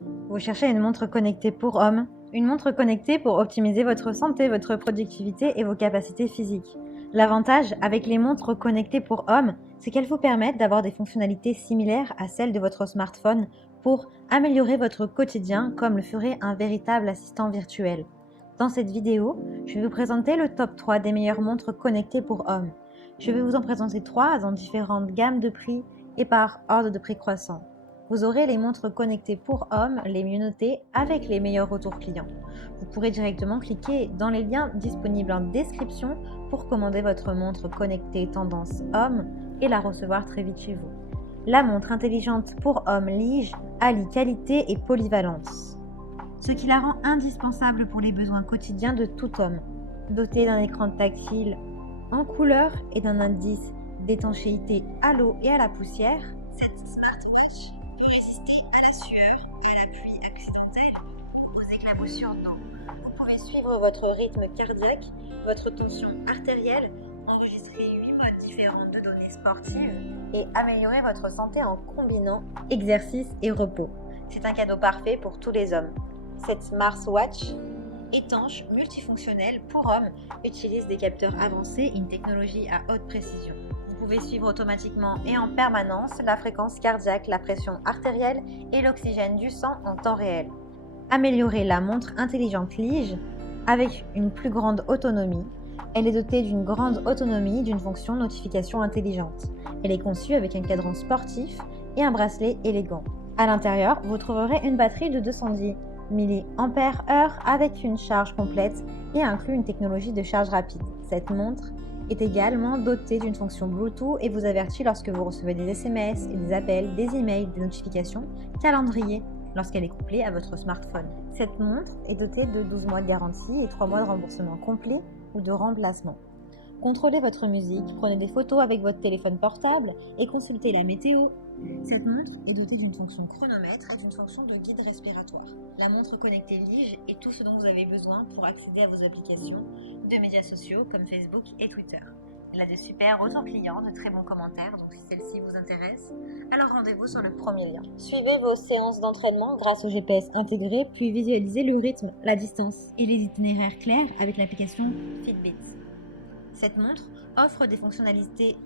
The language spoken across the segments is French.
Vous cherchez une montre connectée pour homme, une montre connectée pour optimiser votre santé, votre productivité et vos capacités physiques. L'avantage avec les montres connectées pour homme, c'est qu'elles vous permettent d'avoir des fonctionnalités similaires à celles de votre smartphone pour améliorer votre quotidien comme le ferait un véritable assistant virtuel. Dans cette vidéo, je vais vous présenter le top 3 des meilleures montres connectées pour hommes. Je vais vous en présenter 3 dans différentes gammes de prix et par ordre de prix croissant. Vous aurez les montres connectées pour hommes les mieux notées avec les meilleurs retours clients. Vous pourrez directement cliquer dans les liens disponibles en description pour commander votre montre connectée tendance homme et la recevoir très vite chez vous. La montre intelligente pour homme Lige allie qualité et polyvalence, ce qui la rend indispensable pour les besoins quotidiens de tout homme. Dotée d'un écran tactile en couleur et d'un indice d'étanchéité à l'eau et à la poussière, cette smartwatch peut résister à la sueur, à la pluie accidentelle ou aux éclaboussures d'eau. Vous pouvez suivre votre rythme cardiaque, votre tension artérielle, enregistrer 8 modes différents de données sportives et améliorer votre santé en combinant exercice et repos. C'est un cadeau parfait pour tous les hommes. Cette smartwatch étanche, multifonctionnelle pour hommes utilise des capteurs avancés et une technologie à haute précision. Vous pouvez suivre automatiquement et en permanence la fréquence cardiaque, la pression artérielle et l'oxygène du sang en temps réel. Améliorez la montre intelligente Lige avec une plus grande autonomie. Elle est dotée d'une grande autonomie d'une fonction notification intelligente. Elle est conçue avec un cadran sportif et un bracelet élégant. À l'intérieur, vous trouverez une batterie de 210 mAh avec une charge complète et inclut une technologie de charge rapide. Cette montre est également dotée d'une fonction Bluetooth et vous avertit lorsque vous recevez des SMS et des appels, des emails, des notifications, calendrier lorsqu'elle est couplée à votre smartphone. Cette montre est dotée de 12 mois de garantie et 3 mois de remboursement complet ou de remplacement. Contrôlez votre musique, prenez des photos avec votre téléphone portable et consultez la météo. Cette montre est dotée d'une fonction chronomètre et d'une fonction de guide respiratoire. La montre connectée Lige est tout ce dont vous avez besoin pour accéder à vos applications de médias sociaux comme Facebook et Twitter. Elle a des super retours clients, de très bons commentaires, donc si celle-ci vous intéresse, alors rendez-vous sur le premier lien. Suivez vos séances d'entraînement grâce au GPS intégré, puis visualisez le rythme, la distance et les itinéraires clairs avec l'application Fitbit. Cette montre offre des fonctionnalités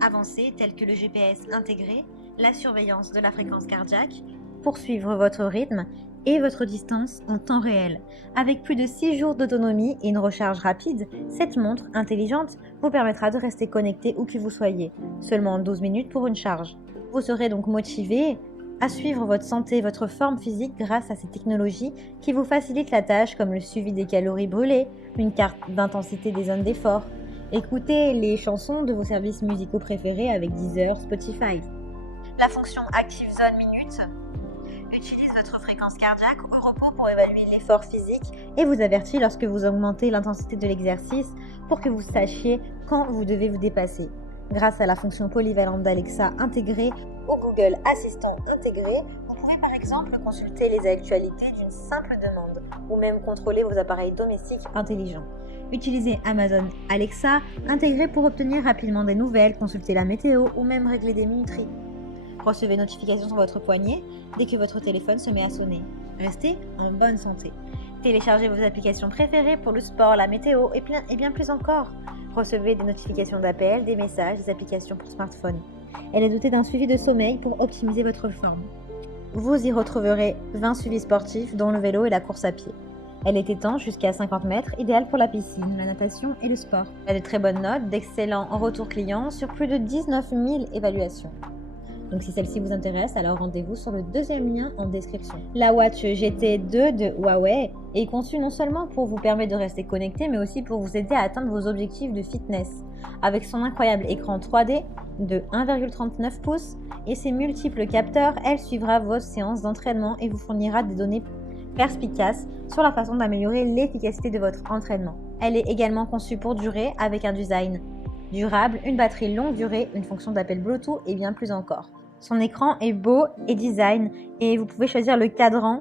avancées telles que le GPS intégré, la surveillance de la fréquence cardiaque, pour suivre votre rythme et votre distance en temps réel. Avec plus de 6 jours d'autonomie et une recharge rapide, cette montre intelligente vous permettra de rester connecté où que vous soyez, seulement 12 minutes pour une charge. Vous serez donc motivé à suivre votre santé et votre forme physique grâce à ces technologies qui vous facilitent la tâche comme le suivi des calories brûlées, une carte d'intensité des zones d'effort. Écoutez les chansons de vos services musicaux préférés avec Deezer, Spotify. La fonction Active Zone Minute utilise votre fréquence cardiaque au repos pour évaluer l'effort physique et vous avertit lorsque vous augmentez l'intensité de l'exercice pour que vous sachiez quand vous devez vous dépasser. Grâce à la fonction polyvalente d'Alexa intégrée ou Google Assistant intégré, vous pouvez par exemple consulter les actualités d'une simple demande ou même contrôler vos appareils domestiques intelligents. Utilisez Amazon Alexa intégré pour obtenir rapidement des nouvelles, consulter la météo ou même régler des minuteries. Recevez une notification sur votre poignet dès que votre téléphone se met à sonner. Restez en bonne santé. Téléchargez vos applications préférées pour le sport, la météo et bien plus encore. Recevez des notifications d'appels, des messages, des applications pour smartphone. Elle est dotée d'un suivi de sommeil pour optimiser votre forme. Vous y retrouverez 20 suivis sportifs dont le vélo et la course à pied. Elle est étanche jusqu'à 50 mètres, idéale pour la piscine, la natation et le sport. Elle a de très bonnes notes, d'excellents retours clients sur plus de 19 000 évaluations. Donc si celle-ci vous intéresse, alors rendez-vous sur le deuxième lien en description. La Watch GT2 de Huawei est conçue non seulement pour vous permettre de rester connecté, mais aussi pour vous aider à atteindre vos objectifs de fitness. Avec son incroyable écran 3D de 1,39 pouces et ses multiples capteurs, elle suivra vos séances d'entraînement et vous fournira des données perspicaces sur la façon d'améliorer l'efficacité de votre entraînement. Elle est également conçue pour durer avec un design durable, une batterie longue durée, une fonction d'appel Bluetooth et bien plus encore. Son écran est beau et design et vous pouvez choisir le cadran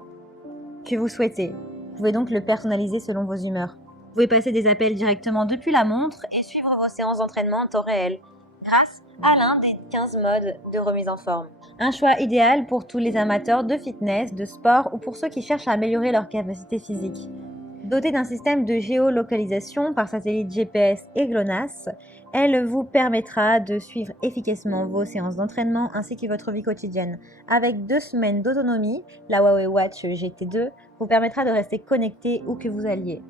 que vous souhaitez. Vous pouvez donc le personnaliser selon vos humeurs. Vous pouvez passer des appels directement depuis la montre et suivre vos séances d'entraînement en temps réel grâce à l'un des 15 modes de remise en forme. Un choix idéal pour tous les amateurs de fitness, de sport ou pour ceux qui cherchent à améliorer leur capacité physique. Dotée d'un système de géolocalisation par satellite GPS et GLONASS, elle vous permettra de suivre efficacement vos séances d'entraînement ainsi que votre vie quotidienne. Avec 2 semaines d'autonomie, la Huawei Watch GT2 vous permettra de rester connecté où que vous alliez.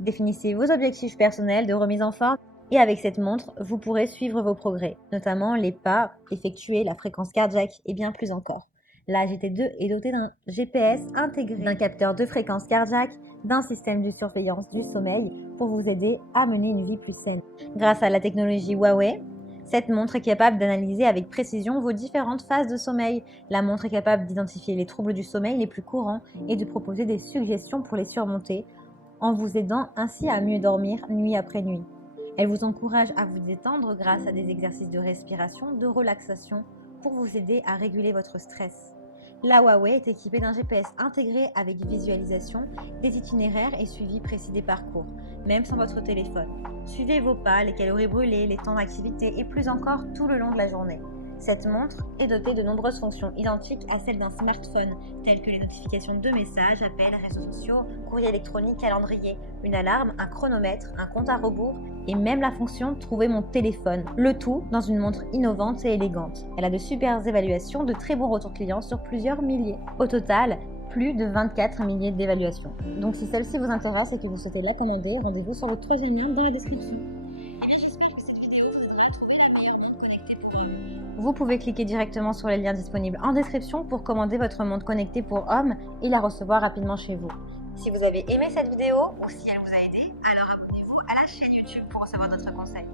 Définissez vos objectifs personnels de remise en forme et avec cette montre, vous pourrez suivre vos progrès, notamment les pas effectués, la fréquence cardiaque et bien plus encore. La GT2 est dotée d'un GPS intégré, d'un capteur de fréquence cardiaque, d'un système de surveillance du sommeil pour vous aider à mener une vie plus saine. Grâce à la technologie Huawei, cette montre est capable d'analyser avec précision vos différentes phases de sommeil. La montre est capable d'identifier les troubles du sommeil les plus courants et de proposer des suggestions pour les surmonter, en vous aidant ainsi à mieux dormir nuit après nuit. Elle vous encourage à vous détendre grâce à des exercices de respiration, de relaxation pour vous aider à réguler votre stress. La Huawei est équipée d'un GPS intégré avec visualisation, des itinéraires et suivi précis des parcours, même sans votre téléphone. Suivez vos pas, les calories brûlées, les temps d'activité et plus encore tout le long de la journée. Cette montre est dotée de nombreuses fonctions identiques à celles d'un smartphone, telles que les notifications de messages, appels, réseaux sociaux, courrier électronique, calendrier, une alarme, un chronomètre, un compte à rebours et même la fonction Trouver mon téléphone. Le tout dans une montre innovante et élégante. Elle a de super évaluations, de très bons retours clients sur plusieurs milliers. Au total, plus de 24 milliers d'évaluations. Donc si celle-ci vous intéresse et que vous souhaitez la commander, rendez-vous sur le 3e lien dans la description. J'espère que cette vidéo vous aidera à trouver les meilleures montres connectées pour hommes. Vous pouvez cliquer directement sur les liens disponibles en description pour commander votre montre connectée pour hommes et la recevoir rapidement chez vous. Si vous avez aimé cette vidéo ou si elle vous a aidé, alors abonnez-vous à la chaîne YouTube pour recevoir d'autres conseils.